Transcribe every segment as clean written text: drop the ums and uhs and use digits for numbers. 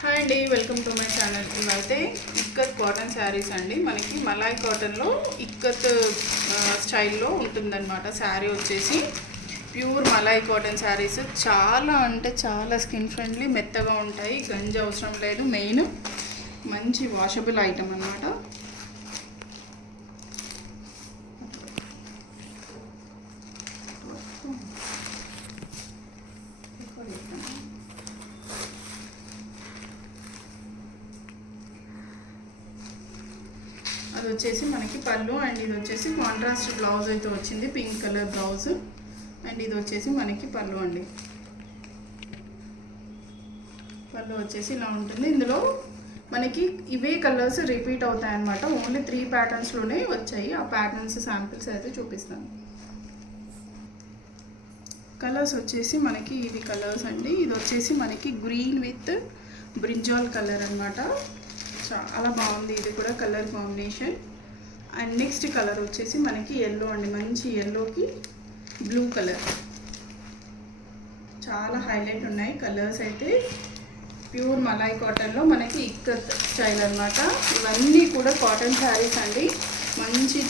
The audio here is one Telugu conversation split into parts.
హాయ్ అండి, వెల్కమ్ టు మై ఛానల్. ఇవైతే ఇక్కత్ కాటన్ శారీస్ అండి. మనకి మలాయ్ కాటన్లో ఇక్కత్ స్టైల్లో ఉంటుందన్నమాట. శారీ వచ్చేసి ప్యూర్ మలాయ్ కాటన్ శారీస్. చాలా అంటే చాలా స్కిన్ ఫ్రెండ్లీ, మెత్తగా ఉంటాయి. గంజి అవసరం లేదు. మెయిన్ మంచి వాషబుల్ ఐటమ్ అన్నమాట. అది వచ్చేసి మనకి పళ్ళు అండ్ ఇది వచ్చేసి కాంట్రాస్ట్ బ్లౌజ్ అయితే వచ్చింది, పింక్ కలర్ బ్లౌజ్. అండ్ ఇది వచ్చేసి మనకి పళ్ళు అండి. పళ్ళు వచ్చేసి ఇలా ఉంటుంది. ఇందులో మనకి ఇవే కలర్స్ రిపీట్ అవుతాయి అన్నమాట. ఓన్లీ 3 ప్యాటర్న్స్లోనే వచ్చాయి. ఆ ప్యాటర్న్స్ శాంపిల్స్ అయితే చూపిస్తాను. కలర్స్ వచ్చేసి మనకి ఇవి కలర్స్ అండి. ఇది వచ్చేసి మనకి గ్రీన్ విత్ బ్రింజాల్ కలర్ అన్నమాట. చాలా బాగుంది ఇది కూడా colour combination. And next colour వచ్చేసి మనకి ఎల్లో అండి. మంచి ఎల్లోకి బ్లూ కలర్. చాలా హైలైట్ ఉన్నాయి కలర్స్ అయితే. ప్యూర్ మలాయ్ కాటన్లో మనకి ఇక్కత్ స్టైల్ అన్నమాట. ఇవన్నీ కూడా కాటన్ శారీస్ అండి. మంచి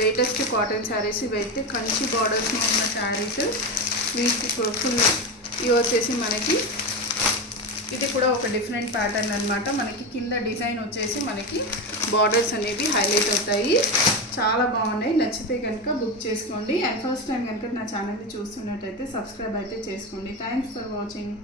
లేటెస్ట్ కాటన్ శారీస్. ఇవైతే కంచి బార్డర్స్ ఉన్న శారీస్. వీటికి ఫుల్ ఇవి వచ్చేసి మనకి ఇది కూడా ఒక డిఫరెంట్ ప్యాటర్న్ అనమాట. మనకి కింద డిజైన్ వచ్చేసి మనకి బార్డర్స్ అనేవి హైలైట్ అవుతాయి. చాలా బాగున్నాయి. నచ్చితే కనుక బుక్ చేసుకోండి. అండ్ ఫస్ట్ టైం కనుక నా ఛానల్ని చూస్తున్నట్టయితే సబ్స్క్రైబ్ అయితే చేసుకోండి. Thanks for watching.